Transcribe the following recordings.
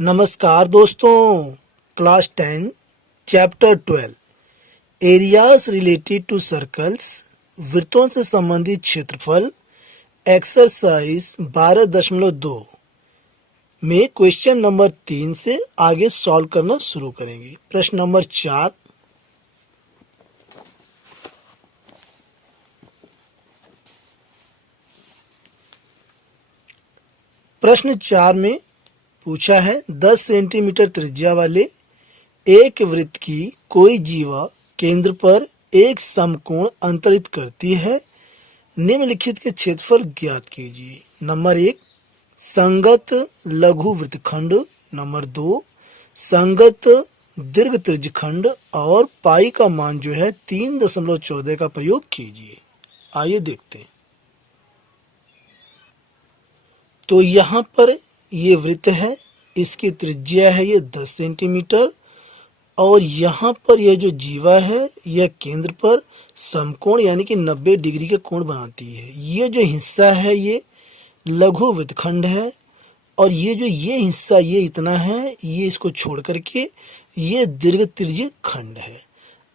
नमस्कार दोस्तों, class 10 chapter 12 areas related to circles, वृत्तों से संबंधित क्षेत्रफल, एक्सरसाइज 12.2 में क्वेश्चन नंबर 3 से आगे सॉल्व करना शुरू करेंगे। प्रश्न नंबर 4, प्रश्न 4 में पूछा है 10 सेंटीमीटर त्रिज्या वाले एक वृत्त की कोई जीवा केंद्र पर एक समकोण अंतरित करती है, निम्नलिखित के क्षेत्रफल ज्ञात कीजिए। नंबर 1 संगत लघु वृत्तखंड, नंबर 2 संगत दीर्घ त्रिज्यखंड और पाई का मान जो है 3.14 का प्रयोग कीजिए। आइए देखते हैं। तो यहाँ पर ये वृत्त है, इसकी त्रिज्या है ये 10 सेंटीमीटर और यहाँ पर यह जो जीवा है यह केंद्र पर समकोण यानी कि 90 डिग्री के कोण बनाती है। ये जो हिस्सा है ये लघु वृत्तखंड है और ये हिस्सा ये इतना है, ये इसको छोड़ करके ये दीर्घ त्रिज्य खंड है।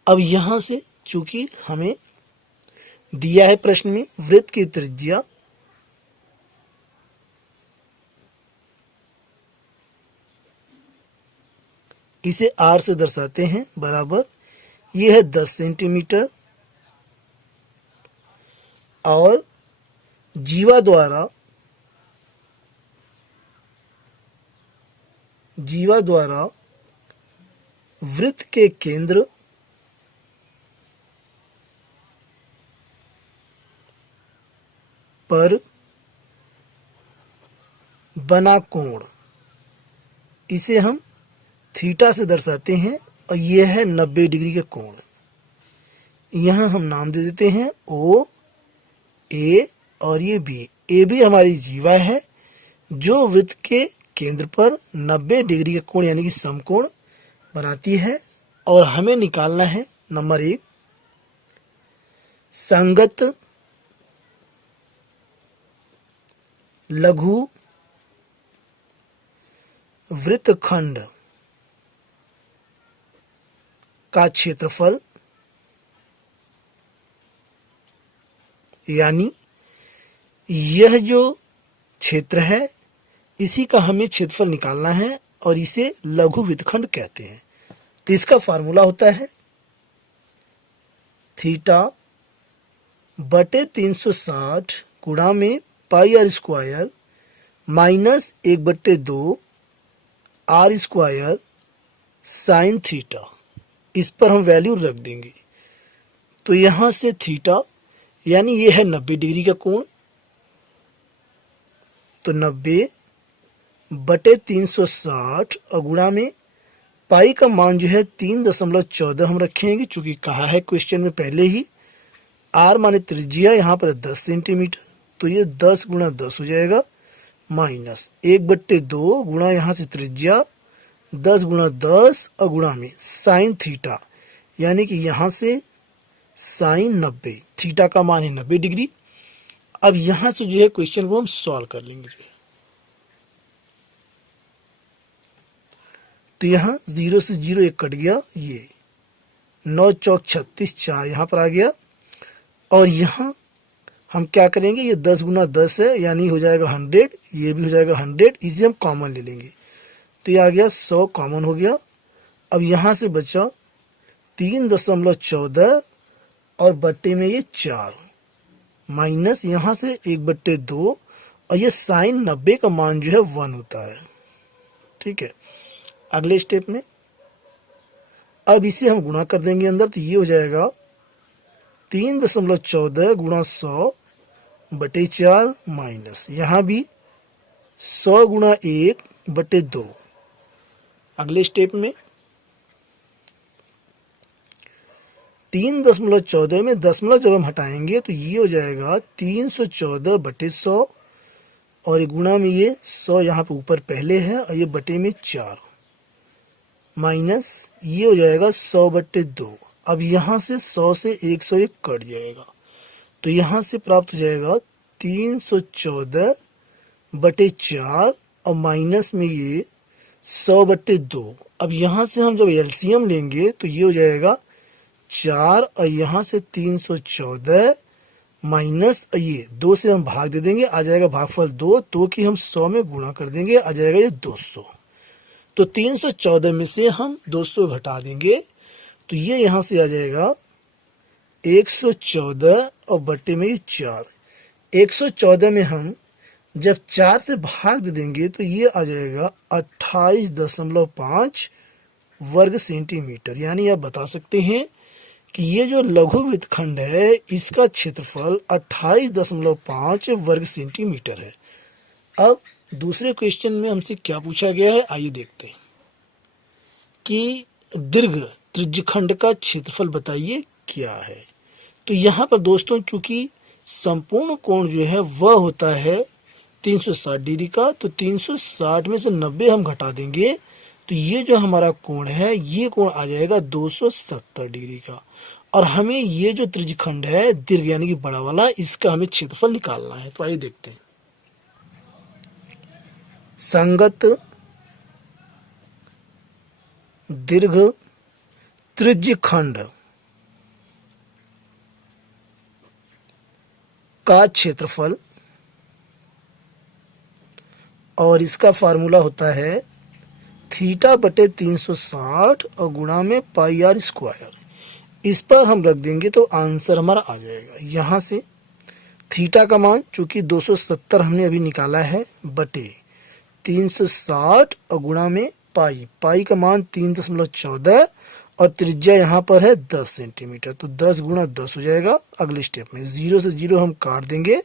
अब यहाँ से चूंकि हमें दिया है प्रश्न में वृत्त की त्रिज्या, इसे r से दर्शाते हैं, बराबर ये है 10 सेंटीमीटर और जीवा द्वारा वृत्त के केंद्र पर बना कोण, इसे हम थीटा से दर्शाते हैं और यह है 90 डिग्री का कोण। यहाँ हम नाम दे देते हैं ओ, ए और ये बी। ए भी हमारी जीवा है जो वृत्त के केंद्र पर 90 डिग्री का कोण यानी कि समकोण बनाती है और हमें निकालना है नंबर 1 संगत लघु वृत्तखंड का क्षेत्रफल, यानी यह जो क्षेत्र है इसी का हमें क्षेत्रफल निकालना है और इसे लघु वृत्तखंड कहते हैं। तो इसका फार्मूला होता है थीटा बटे 360 गुणा में pi R square minus 1/2 R square sine theta. इस पर हम वैल्यू रख देंगे। तो यहां से थीटा यानी ये है 90 डिग्री का कोण, तो 90 बटे 360 और गुणा में पाई का मान जो है 3.14 हम रखेंगे, चूंकि कहा है क्वेश्चन में पहले ही आर माने त्रिज्या, यहाँ पर 10 सेंटीमीटर, तो ये 10 गुणा 10 हो जाएगा माइनस 1/2 गुणा यहाँ से त्रिज्या 10 गुणा 10 और गुणा में साइन थीटा, यानी कि यहाँ से साइन 90, थीटा का मान है 90 डिग्री। अब यहाँ से जो है क्वेश्चन को हम सॉल्व कर लेंगे जो है। तो यहाँ 0 से 0 एक कट गया, ये 9 चौक 36 4 यहाँ पर आ गया और यहाँ हम क्या करेंगे, ये 10 गुना 10 है यानी हो जाएगा 100, ये भी हो जाएगा 100, इसे हम कॉमन ले लेंगे तो ये आ गया 100 कॉमन हो गया। अब यहाँ से बचा 3.14 और बट्टे में ये 4 माइनस यहाँ से 1/2 और ये साइन 90 का मान जो है 1 होता है। ठीक है, अगले स्टेप में अब इसे हम गुणा कर देंगे अंदर, तो ये हो जाएगा 3.14 गुणा 100 बटे 4 माइनस यहाँ भी 100 गुणा 1/2। अगले स्टेप में 3.14 में दशमलव जब हम हटाएंगे तो ये हो जाएगा 314 बटे 100 और गुणा में ये 100 यहाँ पे ऊपर पहले है और ये बटे में 4 माइनस ये हो जाएगा 100/2। अब यहाँ से 100 से 101 कट जाएगा तो यहाँ से प्राप्त हो जाएगा 314 बटे 4 और माइनस में ये 100/2। अब यहाँ से हम जब एलसीएम लेंगे तो ये हो जाएगा 4 और यहाँ से 314 माइनस ये 2 से हम भाग दे देंगे, आ जाएगा भागफल 2। 2 की हम 100 में गुणा कर देंगे, आ जाएगा ये 200। तो 314 में से हम 200 घटा देंगे तो ये यहाँ से आ जाएगा 114 और बट्टे में ये 4। 114 में हम जब 4 से भाग दे देंगे तो ये आ जाएगा 28.5 वर्ग सेंटीमीटर। यानी आप बता सकते हैं कि ये जो लघु वृत्तखंड है इसका क्षेत्रफल 28.5 वर्ग सेंटीमीटर है। अब दूसरे क्वेश्चन में हमसे क्या पूछा गया है, आइए देखते हैं कि दीर्घ त्रिज्यखंड का क्षेत्रफल बताइए क्या है। तो यहाँ पर दोस्तों चूंकि संपूर्ण कोण जो है वह होता है 360 डिग्री का, तो 360 में से 90 हम घटा देंगे तो ये जो हमारा कोण है ये कोण आ जाएगा 270 डिग्री का। और हमें ये जो त्रिज्यखंड है दीर्घ यानी कि बड़ा वाला, इसका हमें क्षेत्रफल निकालना है। तो आइए देखते हैं। संगत दीर्घ त्रिज्यखंड का क्षेत्रफल, और इसका फार्मूला होता है θ/360 और गुणा में πr²। इस पर हम रख देंगे तो आंसर हमारा आ जाएगा। यहाँ से थीटा का मान चूंकि 270 हमने अभी निकाला है बटे 360 और गुणा में पाई का मान 3.14 और त्रिज्या यहाँ पर है 10 सेंटीमीटर। तो 10 गुणा 10 हो जाएगा। अगले स्टेप में 0 से 0 हम काट देंगे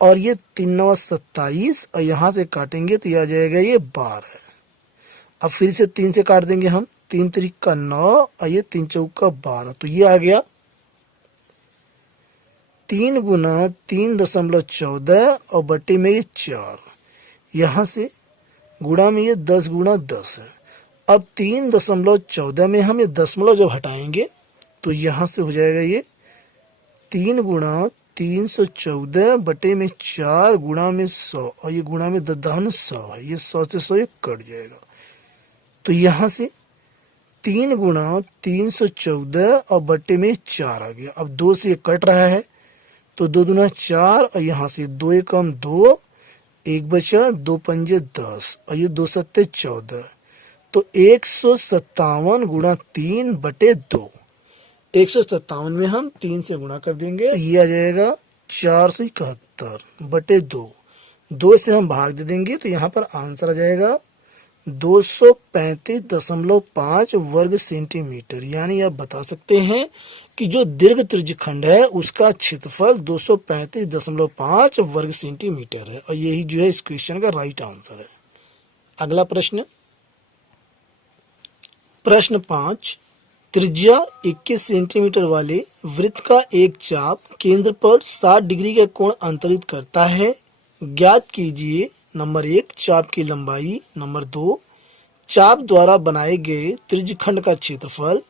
और ये 3×9 27 और यहाँ से काटेंगे तो ये आ जाएगा ये 12। अब फिर से 3 से काट देंगे हम, 3 त्रिक का 9 और ये 3 चौक का 12। तो ये आ गया 3 गुना 3.14 और बटे में ये 4, यहाँ से गुणा में ये 10 गुणा 10 है। अब 3.14 में हम ये दशमलव जब हटाएंगे तो यहाँ से हो जाएगा ये 3 गुणा 314 बटे में 4 गुणा में 100 और ये गुणा में 100 है, ये 100 से 100 ये कट जाएगा। तो यहाँ से 3 गुणा 314 और बटे में 4 आ गया। अब 2 से ये कट रहा है तो 2 दूना 4 और यहाँ से 2 एकम 2, 1 बचा, 2 पंजे 10 और ये 2 सत्ते 14। तो 157 गुणा 3 बटे 2। 157 में हम 3 से गुणा कर देंगे, ये आ जाएगा 471 बटे 2। 2 से हम भाग दे देंगे तो यहाँ पर आंसर आ जाएगा 235.5 वर्ग सेंटीमीटर। यानी आप बता सकते हैं कि जो दीर्घ त्रिज्यखंड है उसका क्षेत्रफल 235.5 वर्ग सेंटीमीटर है और यही जो है इस क्वेश्चन का राइट आंसर है। अगला प्रश्न, प्रश्न 5, त्रिज्या 21 सेंटीमीटर वाले वृत्त का एक चाप केंद्र पर 60 डिग्री का कोण अंतरित करता है। ज्ञात कीजिए नंबर 1 चाप की लंबाई, नंबर 2 चाप द्वारा बनाए गए त्रिज्यखंड का क्षेत्रफल,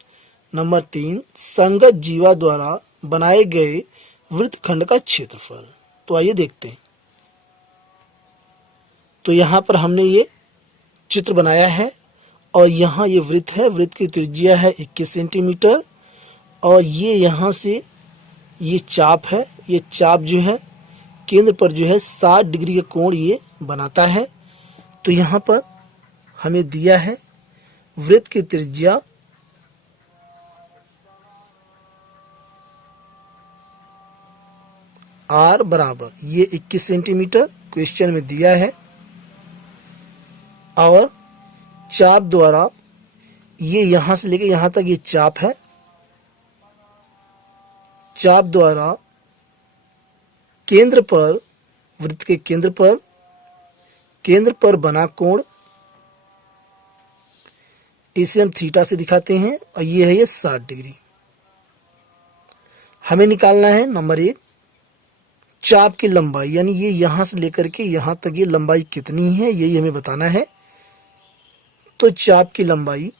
नंबर 3 संगत जीवा द्वारा बनाए गए वृत्तखंड का क्षेत्रफल। तो आइए देखते हैं। तो यहाँ पर हमने ये चित्र बनाया है और यहाँ ये वृत्त है, वृत्त की त्रिज्या है 21 सेंटीमीटर और ये यहाँ से ये चाप है, ये चाप जो है केंद्र पर जो है 60 डिग्री का कोण ये बनाता है। तो यहाँ पर हमें दिया है वृत्त की त्रिज्या r बराबर ये 21 सेंटीमीटर क्वेश्चन में दिया है और चाप द्वारा ये यहां से लेके यहां तक ये चाप है, चाप द्वारा केंद्र पर वृत्त के केंद्र पर बना कोण, इसे हम थीटा से दिखाते हैं और ये है ये 60 डिग्री। हमें निकालना है नंबर 1 चाप की लंबाई, यानी ये यहां से लेकर के यहां तक ये लंबाई कितनी है यही हमें बताना है। तो चाप की लंबाई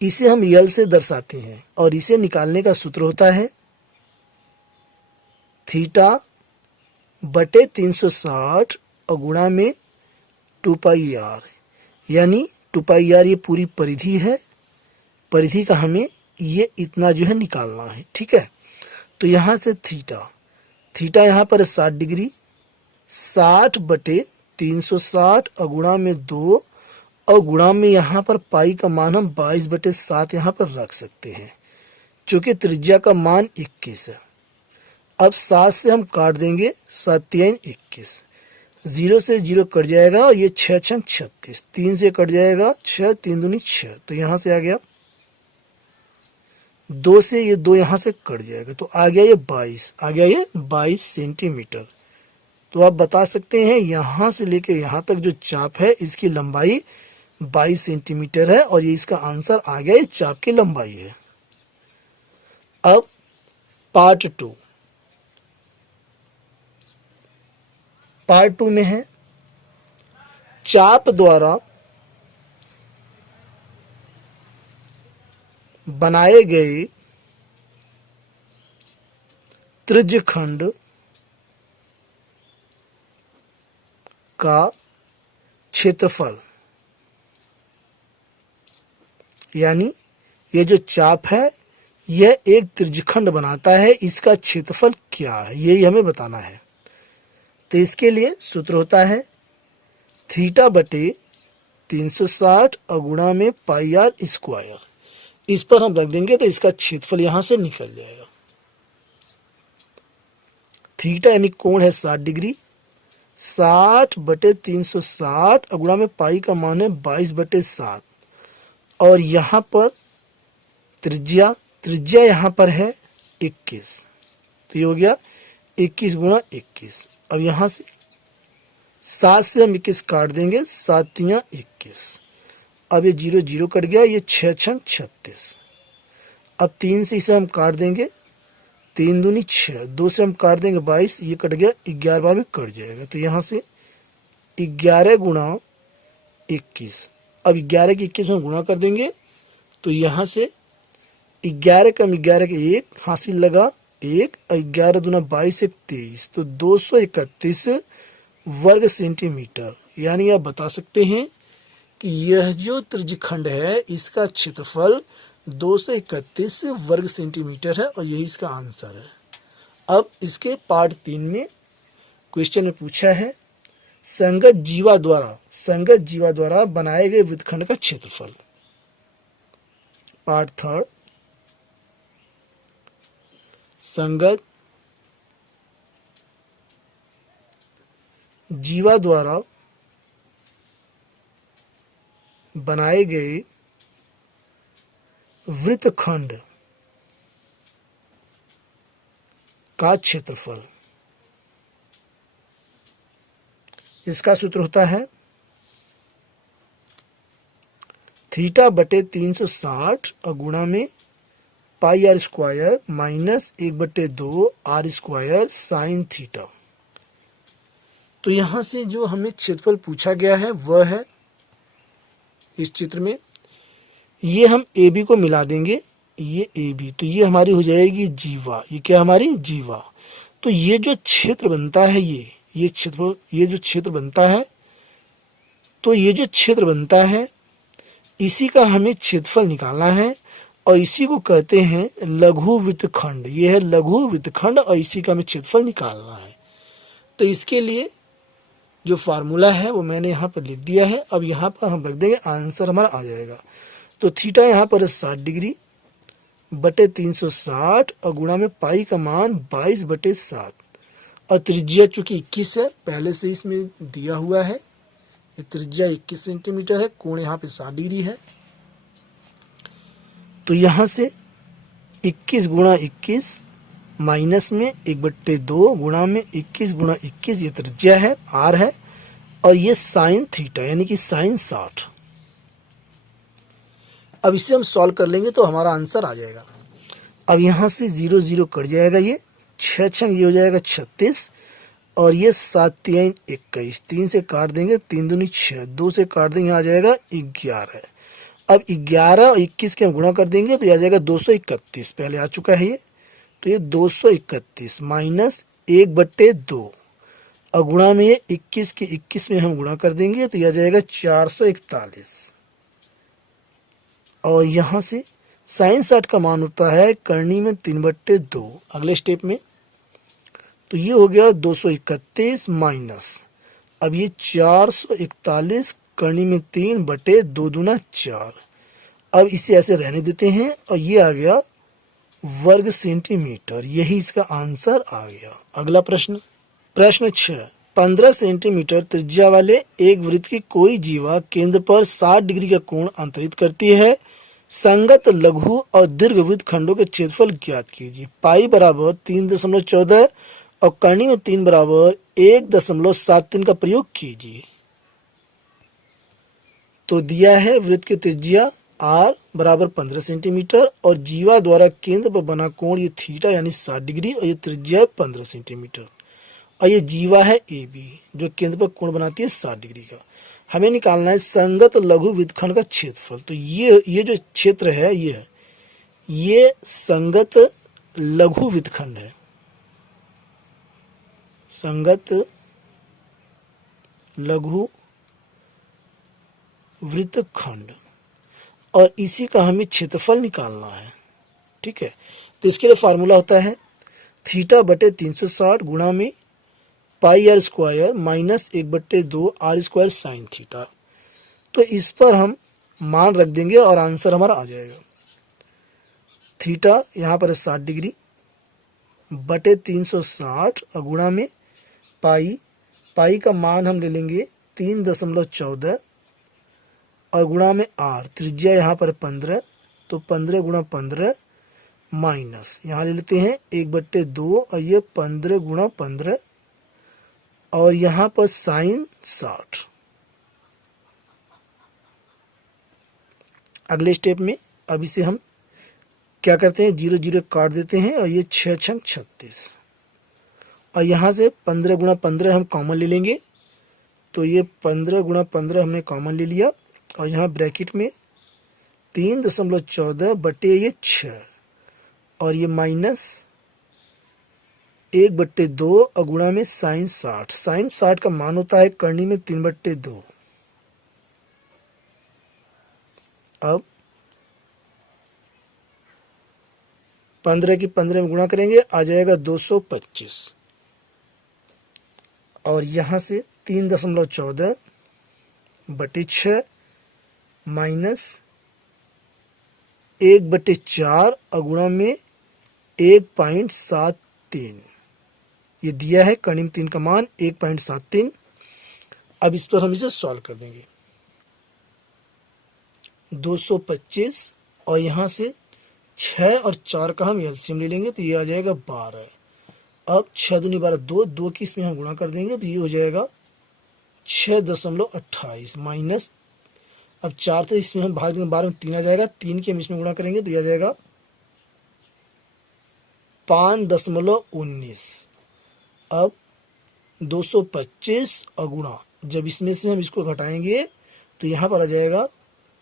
इसे हम यल से दर्शाते हैं और इसे निकालने का सूत्र होता है θ/360 और गुणा में 2πr, यानी 2πr ये पूरी परिधि है, परिधि का हमें ये इतना जो है निकालना है। ठीक है, तो यहाँ से थीटा, थीटा यहाँ पर 60 डिग्री, 60/360 और गुणा में 2 और गुणा में यहाँ पर पाई का मान हम 22/7 यहाँ पर रख सकते हैं, चूँकि त्रिज्या का मान 21 है। अब 7 से हम काट देंगे, 7×3 = 21, 0 से 0 कट जाएगा और ये 6×6 = 36, 3 से कट जाएगा 6, 3 दूनी 6, तो यहाँ से आ गया 2 से ये 2 यहाँ से कट जाएगा, तो आ गया ये 22, आ गया ये 22 सेंटीमीटर। तो आप बता सकते हैं यहाँ से लेके यहाँ तक जो चाप है इसकी लंबाई 22 सेंटीमीटर है और ये इसका आंसर आ गया, ये चाप की लंबाई है। अब पार्ट 2, पार्ट 2 में है चाप द्वारा बनाए गए त्रिज्यखंड का क्षेत्रफल, यानी ये जो चाप है यह एक त्रिज्यखंड बनाता है, इसका क्षेत्रफल क्या है यही हमें बताना है। तो इसके लिए सूत्र होता है θ/360 और गुणा में πr²। इस पर हम रख देंगे तो इसका क्षेत्रफल यहां से निकल जाएगा। थीटा यानी कोण है 60 डिग्री, 60/360 और गुणा में पाई का मान है 22/7 और यहाँ पर त्रिज्या, त्रिज्या यहाँ पर है 21, तो ये हो गया 21 × 21। अब यहाँ से 7 से हम 21 काट देंगे, 7×3 = 21, अब ये 0 0 कट गया, ये 6×6 = 36। अब 3 से इसे हम काट देंगे, 3 दूनी 6, 2 से हम काट देंगे 22, ये कट गया, 11 बार में कट जाएगा, तो यहाँ से 11 × 21। अब 11 के 21 में गुणा कर देंगे, तो यहाँ से 11 कम 11 के 1 हासिल लगा 1 और 11 दूना 22 = 23, तो 231 वर्ग सेंटीमीटर। यानी आप बता सकते हैं कि यह जो त्रिज्यखंड है इसका क्षेत्रफल 231 वर्ग सेंटीमीटर है और यही इसका आंसर है। अब इसके पार्ट 3 में क्वेश्चन में पूछा है संगत जीवा द्वारा बनाए गए वृत्तखंड का क्षेत्रफल। पार्ट 3, संगत जीवा द्वारा बनाए गए वृत्तखंड का क्षेत्रफल। इसका सूत्र होता है θ/360 और गुणा में πr² minus 1/2 r² sign theta. तो यहां से जो हमें क्षेत्रफल पूछा गया है वह है इस चित्र में, ये हम ए बी को मिला देंगे, ये ए बी, तो ये हमारी हो जाएगी जीवा, ये क्या हमारी जीवा। तो ये जो क्षेत्र बनता है ये क्षेत्र, ये जो क्षेत्र बनता है, तो ये जो क्षेत्र बनता है इसी का हमें क्षेत्रफल निकालना है और इसी को कहते हैं लघु वृत्तखंड। ये है लघु वृत्तखंड और इसी का हमें क्षेत्रफल निकालना है। तो इसके लिए जो फार्मूला है वो मैंने यहाँ पर लिख दिया है। अब यहाँ पर हम रख देंगे, आंसर हमारा आ जाएगा। तो थीटा यहाँ पर 60 डिग्री बटे 360 और गुणा में पाई का मान 22/7 और त्रिज्या चूंकि 21 है, पहले से इसमें दिया हुआ है, ये त्रिज्या 21 सेंटीमीटर है, कोण यहाँ पे 60 डिग्री है। तो यहाँ से 21 × 21 माइनस में 1/2 गुणा में 21 × 21, ये त्रिज्या है, आर है, और ये साइन थीटा यानी कि साइन 60। अब इसे हम सॉल्व कर लेंगे तो हमारा आंसर आ जाएगा। अब यहाँ से 0 0 कट जाएगा, ये 6 6 ये हो जाएगा 36 और ये 7 3 21, 3 से काट देंगे, 3 दूनी 6, 2 से काट देंगे, आ जाएगा 11। अब 11 और 21 के हम गुणा कर देंगे तो आ जाएगा 231, पहले आ चुका है ये, तो ये 231 माइनस 1/2 गुणा में ये 21 के 21 में हम गुणा कर देंगे तो यह आ जाएगा 441। और यहाँ से साइन 60 का मान होता है करनी में 3/2। अगले स्टेप में तो ये हो गया 231 माइनस, अब ये 441 करनी में 3/2 दूना 4। अब इसे ऐसे रहने देते हैं और ये आ गया वर्ग सेंटीमीटर। यही इसका आंसर आ गया। अगला प्रश्न, प्रश्न 6, 15 सेंटीमीटर त्रिज्या वाले एक वृत्त की कोई जीवा केंद्र पर 60 डिग्री का कोण अंतरित करती है। संगत लघु और दीर्घ वृत्त खंडों के क्षेत्रफल ज्ञात कीजिए। पाई बराबर 3.14 और करनी में 3 बराबर 1.73 का प्रयोग कीजिए। तो दिया है वृत्त की त्रिज्या r बराबर 15 सेंटीमीटर और जीवा द्वारा केंद्र पर बना कोण ये थीटा यानी 60 डिग्री और ये त्रिज्या है 15 सेंटीमीटर और ये जीवा है ए बी जो केंद्र पर कोण बनाती है 60 डिग्री का। हमें निकालना है संगत लघु वृत्तखंड का क्षेत्रफल। तो ये जो क्षेत्र है ये संगत लघु वृत्तखंड है, संगत लघु वृत्तखंड, और इसी का हमें क्षेत्रफल निकालना है। ठीक है, तो इसके लिए फार्मूला होता है थीटा बटे 360 गुणा में pi R square minus 1/2 R square sine theta. तो इस पर हम मान रख देंगे और आंसर हमारा आ जाएगा। थीटा यहाँ पर है 60 डिग्री बटे 360 और गुणा में पाई का मान हम ले लेंगे 3.14 और गुणा में आर, त्रिज्या यहाँ पर 15 तो 15 गुणा 15 माइनस यहाँ ले लेते हैं 1/2 और ये 15 गुणा 15 और यहाँ पर साइन 60। अगले स्टेप में अब इसे हम क्या करते हैं 0 0 काट देते हैं और ये 6 6 36 और यहाँ से 15 गुणा 15 हम कॉमन ले लेंगे तो ये 15 गुणा 15 हमने कॉमन ले लिया और यहाँ ब्रैकेट में 3.14 बटे ये 6 और ये माइनस 1/2 और गुणा में साइन 60। साइन 60 का मान होता है करनी में 3/2। अब 15 की 15 में गुणा करेंगे आ जाएगा 225 और यहाँ से 3.14 बटे 6 माइनस 1/4 और गुणा में 1.73। ये दिया है कर्ण में 3 का मान 1.73। अब इस पर हम इसे सॉल्व कर देंगे 225 और यहाँ से 6 और 4 का हम एलसीएम ले लेंगे तो ये आ जाएगा 12। अब 6 दूनी 12 2 की इसमें हम गुणा कर देंगे तो ये हो जाएगा 6.28 माइनस, अब 4 तो इसमें हम भाग देंगे 12 में 3 आ जाएगा, 3 के हम इसमें गुणा करेंगे तो ये आ जाएगा 5.19। अब 225 और गुणा जब इसमें से हम इसको घटाएंगे तो यहाँ पर आ जाएगा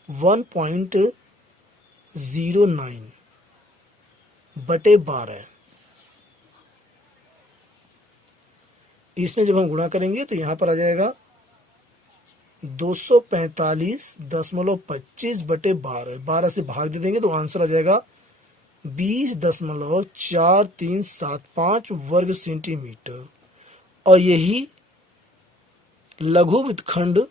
1.09 बटे 12। इसमें जब हम गुणा करेंगे तो यहाँ पर आ जाएगा 245.25 बटे 12। 12 से भाग दे देंगे तो आंसर आ जाएगा 20.4375 वर्ग सेंटीमीटर और यही लघु वृत्तखंड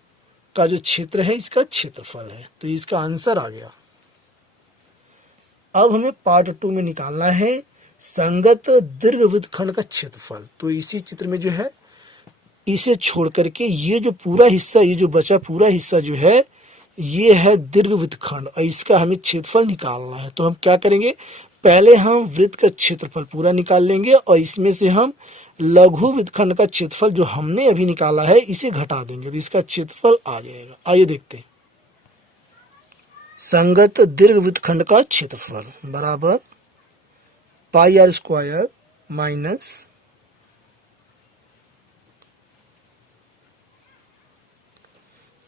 का जो क्षेत्र है इसका क्षेत्रफल है। तो इसका आंसर आ गया। अब हमें पार्ट 2 में निकालना है संगत दीर्घ वृत्तखंड का क्षेत्रफल। तो इसी चित्र में जो है इसे छोड़ करके ये जो पूरा हिस्सा, ये जो बचा पूरा हिस्सा जो है ये है दीर्घ वृत्तखंड और इसका हमें क्षेत्रफल निकालना है। तो हम क्या करेंगे, पहले हम वृत्त का क्षेत्रफल पूरा निकाल लेंगे और इसमें से हम लघु वृत्तखंड का क्षेत्रफल जो हमने अभी निकाला है इसे घटा देंगे तो इसका क्षेत्रफल आ जाएगा। आइए देखते हैं। संगत दीर्घ वृत्तखंड का क्षेत्रफल बराबर पाई आर स्क्वायर माइनस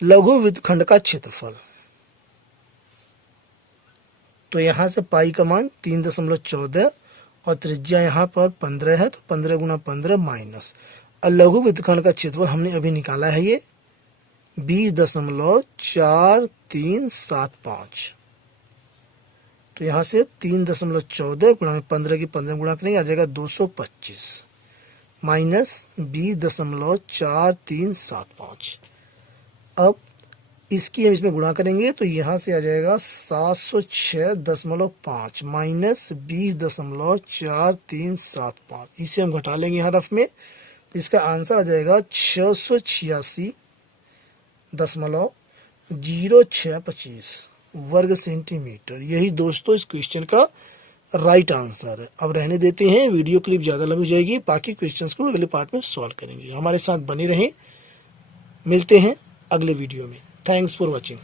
लघु वृत्तखंड का क्षेत्रफल। तो यहाँ से पाई का मान 3.14 और त्रिज्या यहाँ पर 15 है तो 15 गुणा 15 माइनस लघु वृत्तखंड का क्षेत्रफल हमने अभी निकाला है ये 20.4375। तो यहाँ से 3.14 गुणा में 15 की 15 गुणा करेंगे, आ जाएगा 225 माइनस 20.4375। अब इसकी हम इसमें गुणा करेंगे तो यहाँ से आ जाएगा 706.5 माइनस 20.4375। इसे हम घटा लेंगे यहाँ रफ में, तो इसका आंसर आ जाएगा 686.0625 वर्ग सेंटीमीटर। यही दोस्तों इस क्वेश्चन का राइट आंसर है। अब रहने देते हैं, वीडियो क्लिप ज़्यादा लंबी हो जाएगी, बाकी क्वेश्चंस को अगले पार्ट में सॉल्व करेंगे। हमारे साथ बने रहें, मिलते हैं अगले वीडियो में। Thanks for watching.